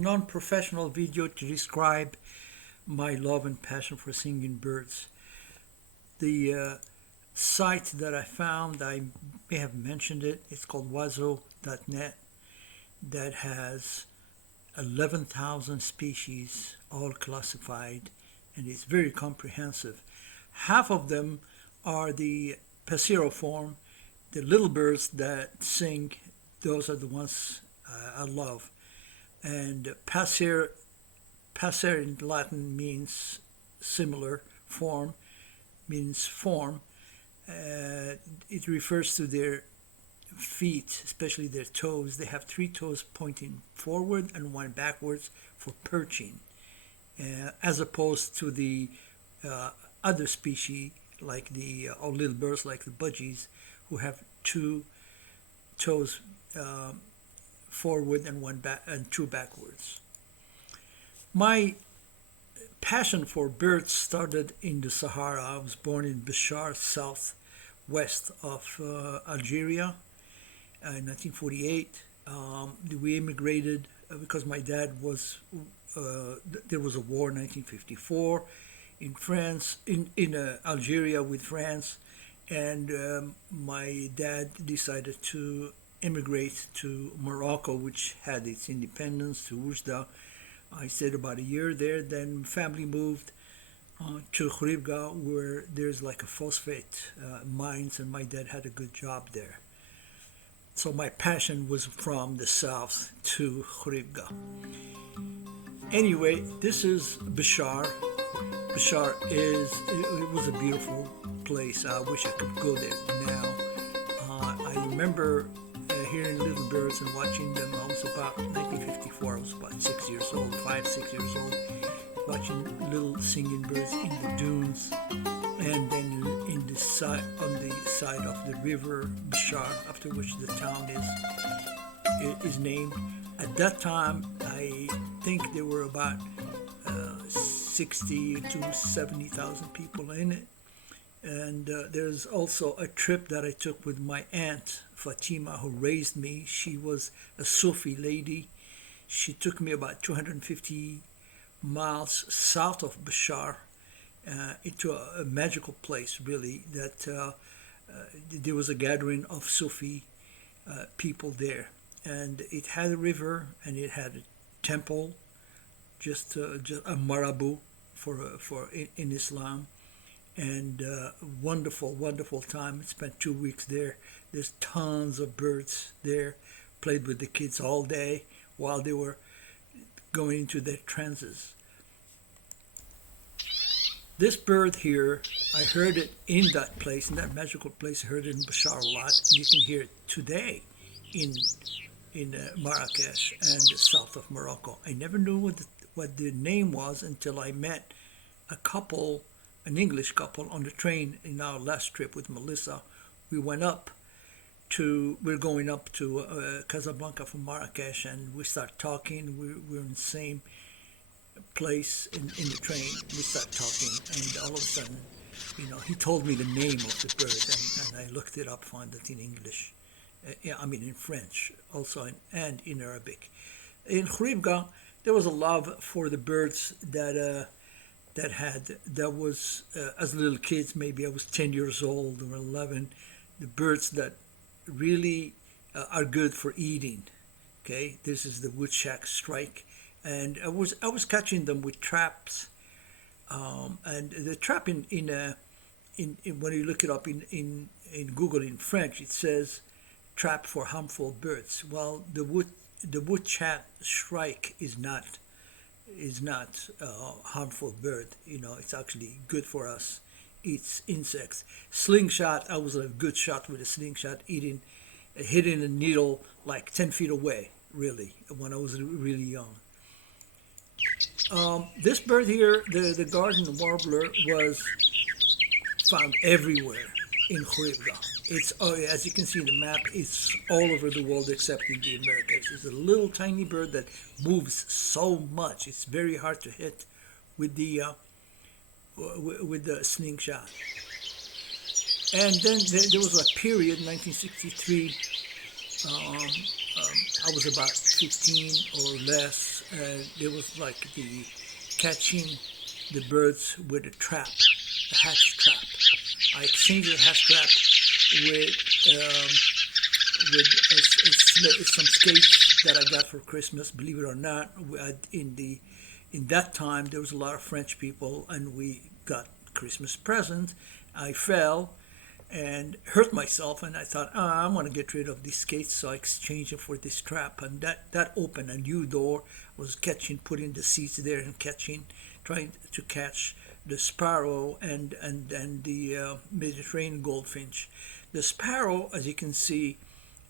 Non-professional video to describe my love and passion for singing birds. The site that I found, I may have mentioned it, it's called wazo.net, that has 11,000 species all classified, and it's very comprehensive. Half of them are the passeriform, the little birds that sing. Those are the ones I love. And passer in Latin means similar, form means form. It refers to their feet, especially their toes. They have three toes pointing forward and one backwards for perching, as opposed to the other species like the or little birds like the budgies, who have two toes forward and one back and two backwards. My passion for birds started in the Sahara. I was born in Bishar, southwest of Algeria, in 1948. We immigrated because my dad was. There was a war in 1954 in France, in Algeria with France, and my dad decided to immigrate to Morocco, which had its independence, to Oujda. I stayed about a year there. Then family moved to Khouribga, where there's like a phosphate mines, and my dad had a good job there. So my passion was from the south to Khouribga. Anyway, this is Bishar. Bishar it was a beautiful place. I wish I could go there now. I remember hearing little birds and watching them. I was about 1954. I was about 6 years old, 5, 6 years old, watching little singing birds in the dunes, and then on the side of the river Bishar, after which the town is named. At that time, I think there were about 60 to 70,000 people in it. And there's also a trip that I took with my aunt Fatima, who raised me. She was a Sufi lady. She took me about 250 miles south of Bishar into a magical place, really, that there was a gathering of Sufi people there. And it had a river, and it had a temple, just a marabout in Islam. And wonderful, wonderful time. I spent 2 weeks there. There's tons of birds there. Played with the kids all day while they were going into their trances. This bird here, I heard it in that place, in that magical place. I heard it in Bishar a lot. You can hear it today in Marrakesh and the south of Morocco. I never knew what the name was until I met an English couple on the train in our last trip with Melissa. We're going up to Casablanca from Marrakesh, and we start talking. We're in the same place in the train. We start talking, and all of a sudden, he told me the name of the bird, and I looked it up, found it in English. In French also, and in Arabic. In Khouribga, there was a love for the birds that was as little kids. Maybe I was 10 years old or 11. The birds that really are good for eating. Okay, this is the woodchuck shrike, and I was catching them with traps, and the trap in when you look it up in Google in French, it says trap for harmful birds. Well, the woodchuck shrike is not a harmful bird. It's actually good for us. Eats insects. Slingshot, I was a good shot with a slingshot, hitting a needle like 10 feet away, really, when I was really young. This bird here, the garden warbler, was found everywhere in Khouribga. It's as you can see in the map, it's all over the world except in the Americas. It's a little tiny bird that moves so much. It's very hard to hit with the slingshot. And then there was a period, 1963. I was about 15 or less, It was like the catching the birds with a trap, a hatch trap. I exchanged the hatch trap with um, some skates that I got for Christmas. Believe it or not, in that time there was a lot of French people, and we got Christmas present. I fell and hurt myself, and I thought, I want to get rid of these skates, so I exchanged it for this trap, and that opened a new door. I was putting the seeds there and trying to catch the sparrow and the Mediterranean goldfinch. The sparrow, as you can see,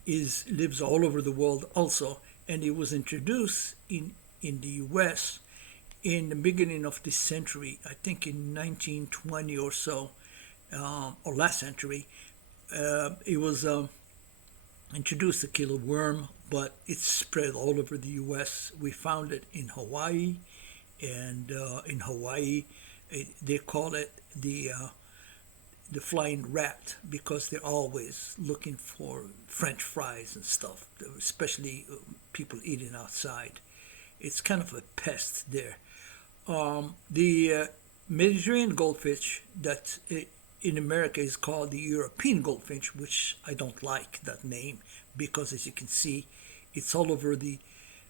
is lives all over the world also, and it was introduced in the U.S. in the beginning of this century, I think in 1920 or so, or last century. It was introduced to kill a worm, but it's spread all over the U.S. We found it in Hawaii, and in Hawaii, they call it the flying rat because they're always looking for French fries and stuff, especially people eating outside. It's kind of a pest there. The Mediterranean goldfinch that in America is called the European goldfinch, which I don't like that name because, as you can see, it's all over the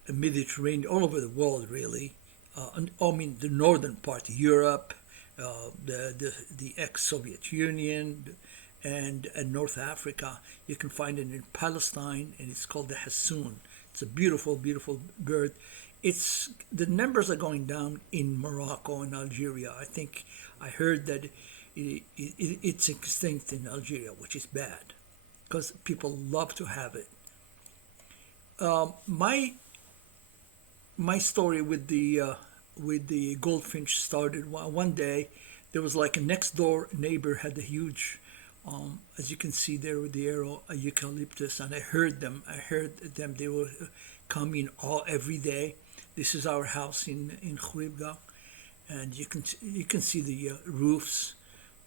Mediterranean, all over the world, really. I mean, the northern part, Europe, the ex-Soviet Union, and North Africa. You can find it in Palestine, and it's called the Hassoun. It's a beautiful, beautiful bird. The numbers are going down in Morocco and Algeria. I think I heard that it's extinct in Algeria, which is bad because people love to have it. My story with the goldfinch started one day. There was like a next door neighbor had a huge, as you can see there with the arrow, a eucalyptus, and I heard them. They were coming every day. This is our house in Khuibga, and you can see the roofs.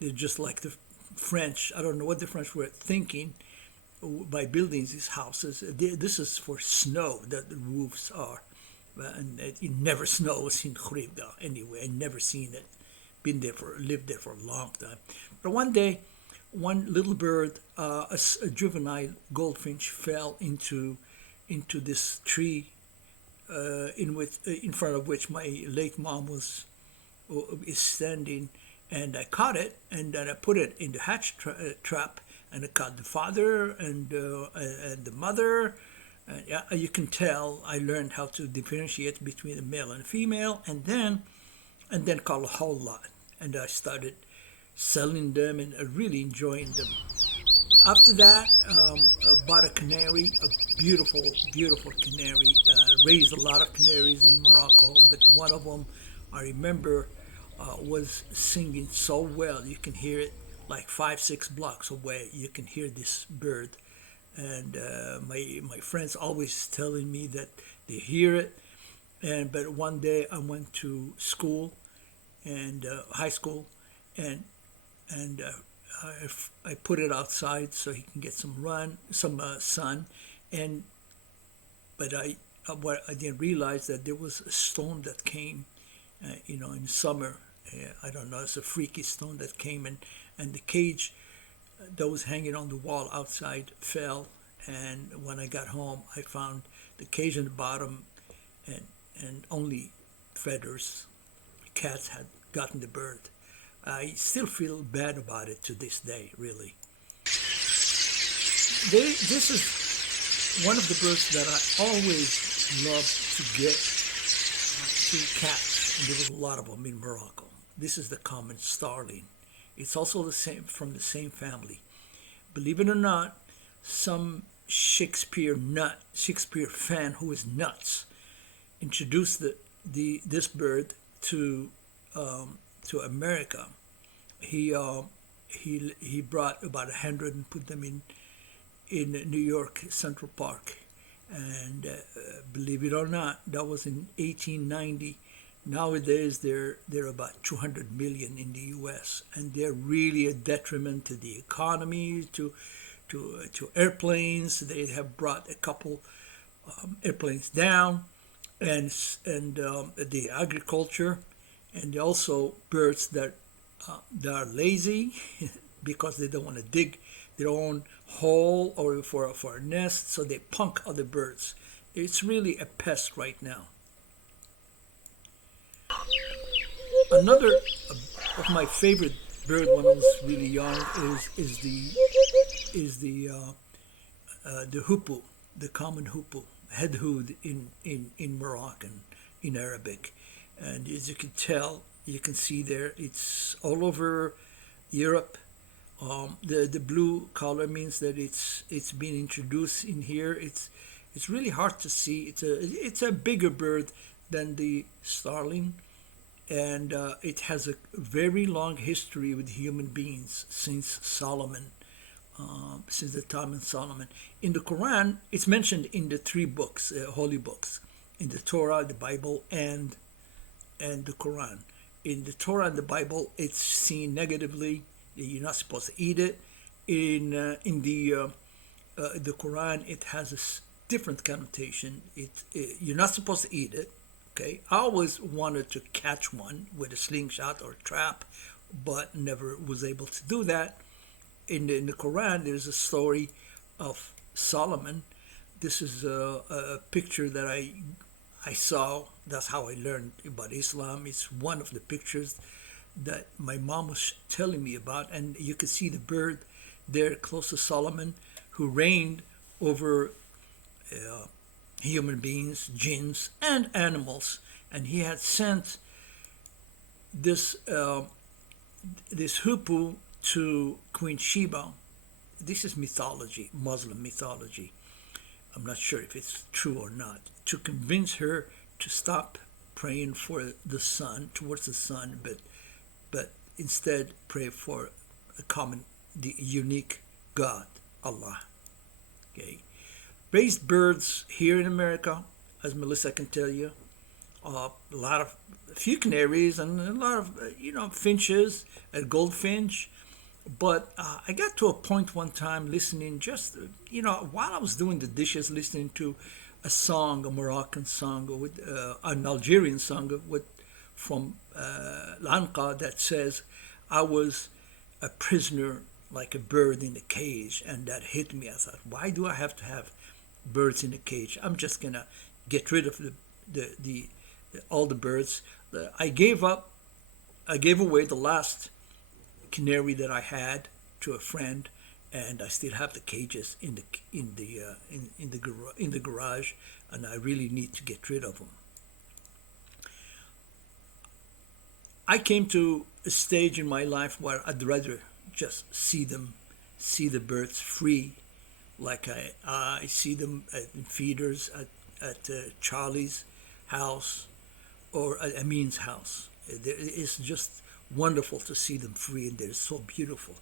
They're just like the French. I don't know what the French were thinking by building these houses. This is for snow that the roofs are, and it never snows in Khuibga anyway. I never seen it. Lived there for a long time. But one day, one little bird, a juvenile goldfinch, fell into this tree in front of which my late mom is standing, and I caught it, and then I put it in the hatch trap, and I caught the father and the mother. Yeah, you can tell I learned how to differentiate between a male and a female, and then caught a whole lot, and I started selling them and really enjoying them. After that, I bought a canary, a beautiful, beautiful canary. Raised a lot of canaries in Morocco, but one of them I remember was singing so well. You can hear it like 5, 6 blocks away. You can hear this bird, and my friends always telling me that they hear it. But one day I went to school and high school, and and I put it outside so he can get some sun, and but what I didn't realize that there was a storm that came, in summer. I don't know, it's a freaky storm that came, and the cage that was hanging on the wall outside fell, and when I got home, I found the cage in the bottom, and only feathers. Cats had gotten the bird. I still feel bad about it to this day, really. This is one of the birds that I always love to get to catch, and there was a lot of them in Morocco. This is the common starling. It's also the same from the same family. Believe it or not, some Shakespeare fan who is nuts introduced this bird to America. He brought about 100 and put them in New York Central Park, and believe it or not, that was in 1890. Nowadays, they're about 200 million in the U.S., and they're really a detriment to the economy, to airplanes. They have brought a couple airplanes down, and the agriculture, and also birds that are lazy because they don't want to dig their own hole or for a nest, so they punk other birds. It's really a pest right now. Another of my favorite bird when I was really young is the hoopoe, the common hoopoe, hedhood in Moroccan, in Arabic. And as you can tell, you can see there, it's all over Europe. The blue color means that it's been introduced in here. It's really hard to see. It's a bigger bird than the starling, and it has a very long history with human beings since Solomon, since the time of Solomon. In the Quran, it's mentioned in the three books, holy books, in the Torah, the Bible, and the Quran. In the Torah and the Bible, it's seen negatively. You're not supposed to eat it. In the Quran, it has a different connotation. You're not supposed to eat it. Okay, I always wanted to catch one with a slingshot or a trap, but never was able to do that. In the Quran, there's a story of Solomon. This is a picture that I saw. That's how I learned about Islam. It's one of the pictures that my mom was telling me about, and you could see the bird there close to Solomon, who reigned over uh, human beings, jinns, and animals. And he had sent this this hoopoe to Queen Sheba. This is mythology, Muslim mythology. I'm not sure if it's true or not. To convince her to stop praying for the sun, towards the sun, but instead pray for the unique God, Allah. Okay. Raised birds here in America, as Melissa can tell you, a few canaries and a lot of finches, a goldfinch. But I got to a point one time listening, just while I was doing the dishes, listening to a song, a Moroccan song, with an Algerian song from Lanka that says, "I was a prisoner like a bird in a cage," and that hit me. I thought, why do I have to have birds in a cage? I'm just gonna get rid of the all the birds. I gave up. I gave away the last canary that I had to a friend, and I still have the cages in the garage, and I really need to get rid of them. I came to a stage in my life where I'd rather just see the birds free, like I see them in feeders at Charlie's house or at Amin's house. It's just wonderful to see them free, and they're so beautiful.